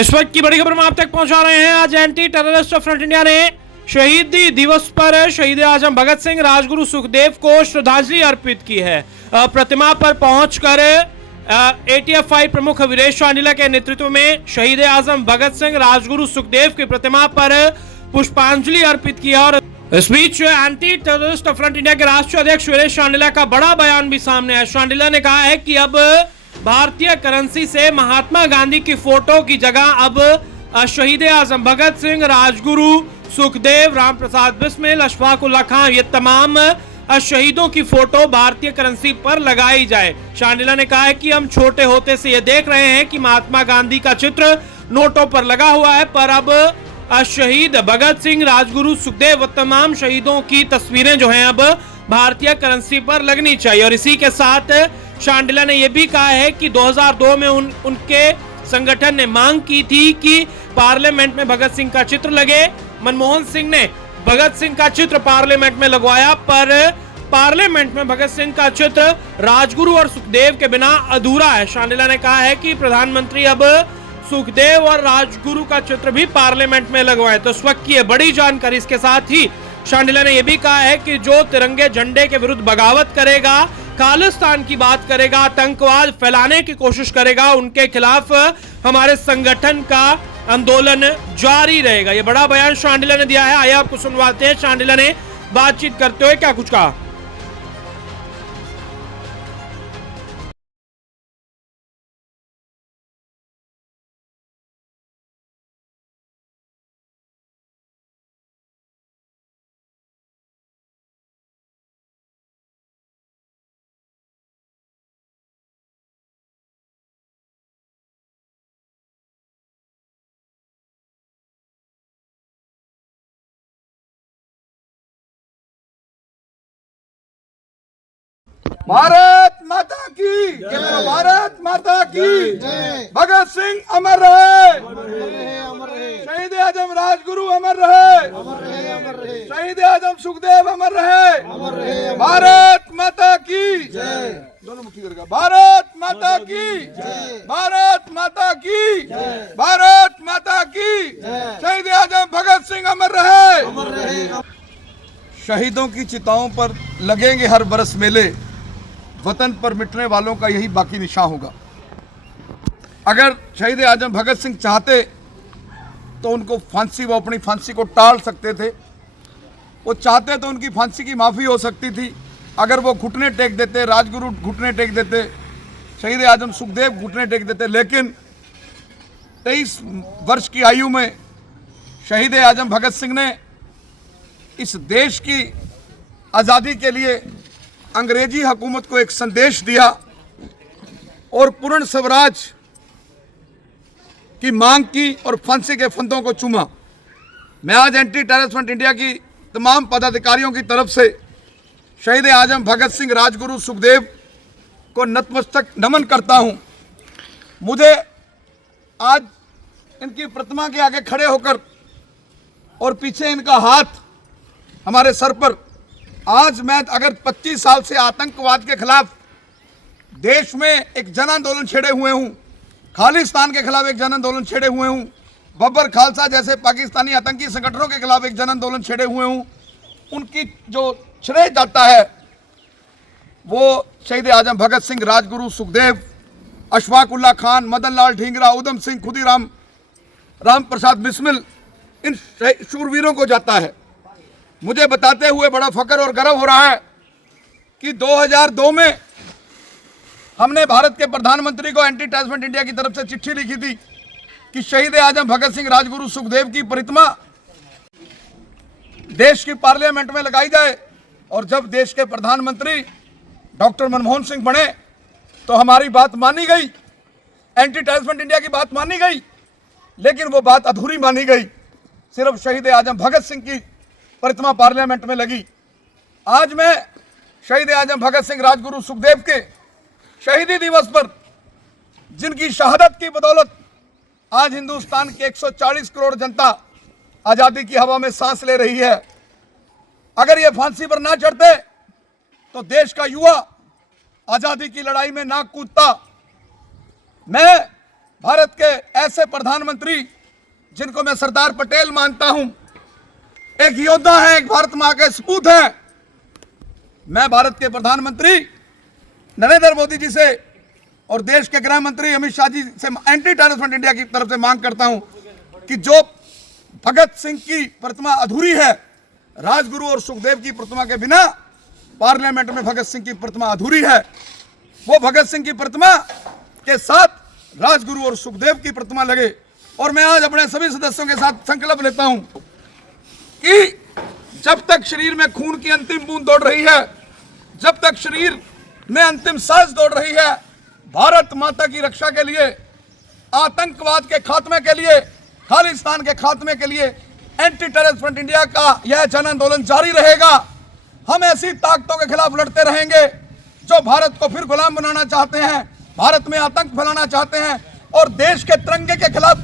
इस वक्त की बड़ी खबर हम आप तक पहुंचा रहे हैं। आज एंटी टेररिस्ट फ्रंट इंडिया ने शहीदी दिवस पर शहीद आजम भगत सिंह, राजगुरु सुखदेव को श्रद्धांजलि अर्पित की है। प्रतिमा पर पहुंचकर ATF प्रमुख वीरेश चांडिला के नेतृत्व में शहीद आजम भगत सिंह, राजगुरु सुखदेव की प्रतिमा पर पुष्पांजलि अर्पित किया। और इस बीच एंटी टेररिस्ट फ्रंट इंडिया के राष्ट्रीय अध्यक्ष वीरेश चांडिला का बड़ा बयान भी सामने है। चांडिला ने कहा है कि अब भारतीय करेंसी से महात्मा गांधी की फोटो की जगह अब शहीद आजम भगत सिंह, राजगुरु सुखदेव, राम प्रसाद बिस्मिल, अशफाक उल्लाह खान, ये तमाम शहीदों की फोटो भारतीय करेंसी पर लगाई जाए। चांडिला ने कहा है कि हम छोटे होते से ये देख रहे हैं कि महात्मा गांधी का चित्र नोटों पर लगा हुआ है, पर अब शहीद भगत सिंह, राजगुरु सुखदेव, तमाम शहीदों की तस्वीरें जो हैं अब भारतीय करेंसी पर लगनी चाहिए। और इसी के साथ चांडिला ने यह भी कहा है कि 2002 में उनके संगठन ने मांग की थी कि पार्लियामेंट में भगत सिंह का चित्र लगे। मनमोहन सिंह ने भगत सिंह का चित्र पार्लियामेंट में लगवाया, पर पार्लियामेंट में भगत सिंह का चित्र राजगुरु और सुखदेव के बिना अधूरा है। चांडिला ने कहा है कि प्रधानमंत्री अब सुखदेव और राजगुरु का चित्र भी पार्लियामेंट में लगवाए। तो इस वक्त की ये बड़ी जानकारी। इसके साथ ही चांडिला ने यह भी कहा है कि जो तिरंगे झंडे के विरुद्ध बगावत करेगा, खालिस्तान की बात करेगा, आतंकवाद फैलाने की कोशिश करेगा, उनके खिलाफ हमारे संगठन का आंदोलन जारी रहेगा। यह बड़ा बयान चांडिला ने दिया है। आइए आपको सुनवाते हैं चांडिला ने बातचीत करते हुए क्या कुछ कहा। भारत माता की जय, भारत माता की जय। भगत सिंह अमर रहे, शहीद आजम राजगुरु अमर रहे, शहीद आजम सुखदेव अमर रहे। भारत माता की जय। दोनों मुखी करके भारत माता की जय, भारत माता की जय, भारत माता की जय। शहीद आजम भगत सिंह अमर रहे। शहीदों की चिताओं पर लगेंगे हर बरस मेले, वतन पर मिटने वालों का यही बाकी निशान होगा। अगर शहीद आजम भगत सिंह चाहते तो उनको फांसी, वो अपनी फांसी को टाल सकते थे। वो चाहते तो उनकी फांसी की माफ़ी हो सकती थी। अगर वो घुटने टेक देते, राजगुरु घुटने टेक देते, शहीद आजम सुखदेव घुटने टेक देते। लेकिन 23 वर्ष की आयु में शहीद आजम भगत सिंह ने इस देश की आज़ादी के लिए अंग्रेजी हुकूमत को एक संदेश दिया और पूर्ण स्वराज की मांग की और फांसी के फंदों को चूमा। मैं आज एंटी टेररिस्ट फ्रंट इंडिया की तमाम पदाधिकारियों की तरफ से शहीद आजम भगत सिंह, राजगुरु सुखदेव को नतमस्तक नमन करता हूं। मुझे आज इनकी प्रतिमा के आगे खड़े होकर और पीछे इनका हाथ हमारे सर पर, आज मैं अगर 25 साल से आतंकवाद के खिलाफ देश में एक जन आंदोलन छेड़े हुए हूँ, खालिस्तान के खिलाफ एक जन आंदोलन छेड़े हुए हूँ, बब्बर खालसा जैसे पाकिस्तानी आतंकी संगठनों के खिलाफ एक जन आंदोलन छेड़े हुए हूँ, उनकी जो श्रेय जाता है वो शहीद आजम भगत सिंह, राजगुरु सुखदेव, अशफाक उल्लाह खान, मदन लाल ढींगरा, उधम सिंह, खुदीराम, राम प्रसाद बिस्मिल, इन शूरवीरों को जाता है। मुझे बताते हुए बड़ा फख्र और गर्व हो रहा है कि 2002 में हमने भारत के प्रधानमंत्री को एंटी टेररिस्ट फ्रंट इंडिया की तरफ से चिट्ठी लिखी थी कि शहीद आजम भगत सिंह, राजगुरु सुखदेव की प्रतिमा देश की पार्लियामेंट में लगाई जाए। और जब देश के प्रधानमंत्री डॉक्टर मनमोहन सिंह बने तो हमारी बात मानी गई, एंटी टेररिस्ट फ्रंट इंडिया की बात मानी गई, लेकिन वो बात अधूरी मानी गई। सिर्फ शहीद आजम भगत सिंह की प्रतिमा पार्लियामेंट में लगी। आज मैं शहीद आजम भगत सिंह, राजगुरु सुखदेव के शहीदी दिवस पर, जिनकी शहादत की बदौलत आज हिंदुस्तान की 140 करोड़ जनता आज़ादी की हवा में सांस ले रही है, अगर ये फांसी पर ना चढ़ते तो देश का युवा आज़ादी की लड़ाई में ना कूदता। मैं भारत के ऐसे प्रधानमंत्री जिनको मैं सरदार पटेल मानता हूं, एक योद्धा है, एक भारत मां के सपूत है। मैं भारत के प्रधानमंत्री नरेंद्र मोदी जी से और देश के गृह मंत्री अमित शाह जी से एंटी टेररिस्ट इंडिया की तरफ से मांग करता हूं कि जो भगत सिंह की प्रतिमा अधूरी है, राजगुरु और सुखदेव की प्रतिमा के बिना पार्लियामेंट में भगत सिंह की प्रतिमा अधूरी है। वो भगत सिंह की प्रतिमा के साथ राजगुरु और सुखदेव की प्रतिमा लगे। और मैं आज अपने सभी सदस्यों के साथ संकल्प लेता हूं कि जब तक शरीर में खून की अंतिम बूंद दौड़ रही है, जब तक शरीर में अंतिम सांस दौड़ रही है, भारत माता की रक्षा के लिए, आतंकवाद के खात्मे के लिए, खालिस्तान के खात्मे के लिए एंटी टेररिस्ट फ्रंट इंडिया का यह जन आंदोलन जारी रहेगा। हम ऐसी ताकतों के खिलाफ लड़ते रहेंगे जो भारत को फिर गुलाम बनाना चाहते हैं, भारत में आतंक फैलाना चाहते हैं और देश के तिरंगे के खिलाफ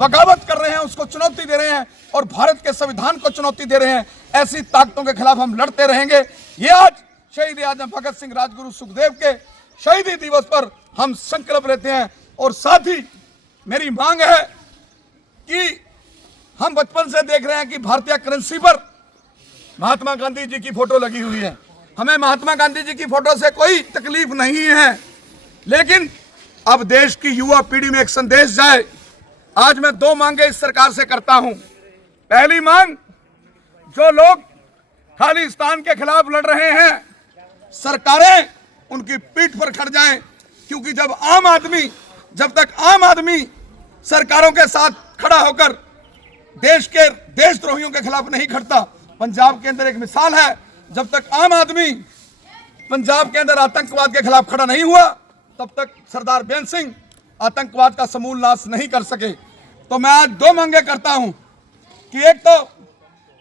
बगावत कर रहे हैं, उसको चुनौती दे रहे हैं और भारत के संविधान को चुनौती दे रहे हैं। ऐसी ताकतों के खिलाफ हम लड़ते रहेंगे। ये आज शहीद आजम भगत सिंह राजगुरु सुखदेव के शहीदी दिवस पर हम संकल्प लेते हैं। और साथ ही मेरी मांग है कि हम बचपन से देख रहे हैं कि भारतीय करेंसी पर महात्मा गांधी जी की फोटो लगी हुई है। हमें महात्मा गांधी जी की फोटो से कोई तकलीफ नहीं है, लेकिन अब देश की युवा पीढ़ी में एक संदेश जाए। आज मैं दो मांगे इस सरकार से करता हूं। पहली मांग, जो लोग खालिस्तान के खिलाफ लड़ रहे हैं, सरकारें उनकी पीठ पर खड़ जाएं, क्योंकि जब तक आम आदमी सरकारों के साथ खड़ा होकर देश के देशद्रोहियों के खिलाफ नहीं खड़ता। पंजाब के अंदर एक मिसाल है, जब तक आम आदमी पंजाब के अंदर आतंकवाद के खिलाफ खड़ा नहीं हुआ, तब तक सरदार बेअंत सिंह आतंकवाद का समूल नाश नहीं कर सके। तो मैं आज दो मांगे करता हूं कि एक तो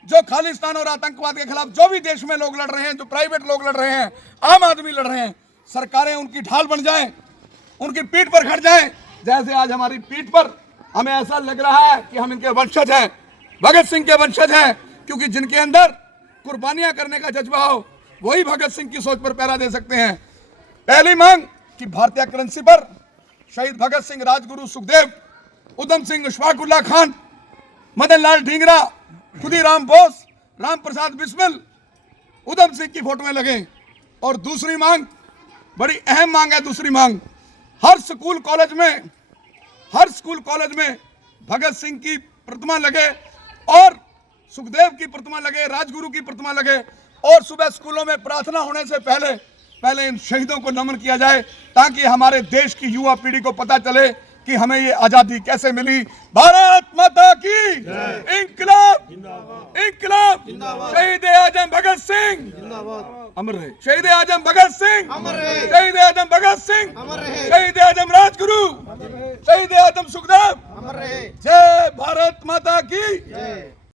जो खालिस्तान और आतंकवाद के खिलाफ जो भी देश में लोग लड़ रहे हैं, जो प्राइवेट लोग लड़ रहे हैं, आम आदमी लड़ रहे हैं, सरकारें उनकी ढाल बन जाएं, उनकी पीठ पर खड़ जाएं। जैसे आज हमारी पीठ पर हमें ऐसा लग रहा है कि हम इनके वंशज हैं, भगत सिंह के वंशज हैं, क्योंकि जिनके अंदर कुर्बानियां करने का जज्बा हो, वही भगत सिंह की सोच पर पहरा दे सकते हैं। पहली मांग कि भारतीय करेंसी पर शहीद भगत सिंह, राजगुरु सुखदेव, उधम सिंह, अशफाक उल्लाह खान, मदन लाल ढींगरा, खुदीराम बोस, राम प्रसाद बिस्मिल, उधम सिंह की फोटोएं लगे। और दूसरी मांग, बड़ी अहम मांग है, दूसरी मांग, हर स्कूल कॉलेज में भगत सिंह की प्रतिमा लगे और सुखदेव की प्रतिमा लगे, राजगुरु की प्रतिमा लगे। और सुबह स्कूलों में प्रार्थना होने से पहले इन शहीदों को नमन किया जाए, ताकि हमारे देश की युवा पीढ़ी को पता चले कि हमें ये आजादी कैसे मिली। भारत माता की इंकलाब, इंकलाब। शहीद आजम भगत सिंह अमर रहे, शहीद आजम भगत सिंह अमर रहे, शहीद आजम भगत सिंह अमर रहे, शहीद आजम राजगुरु, शहीद आजम सुखदेव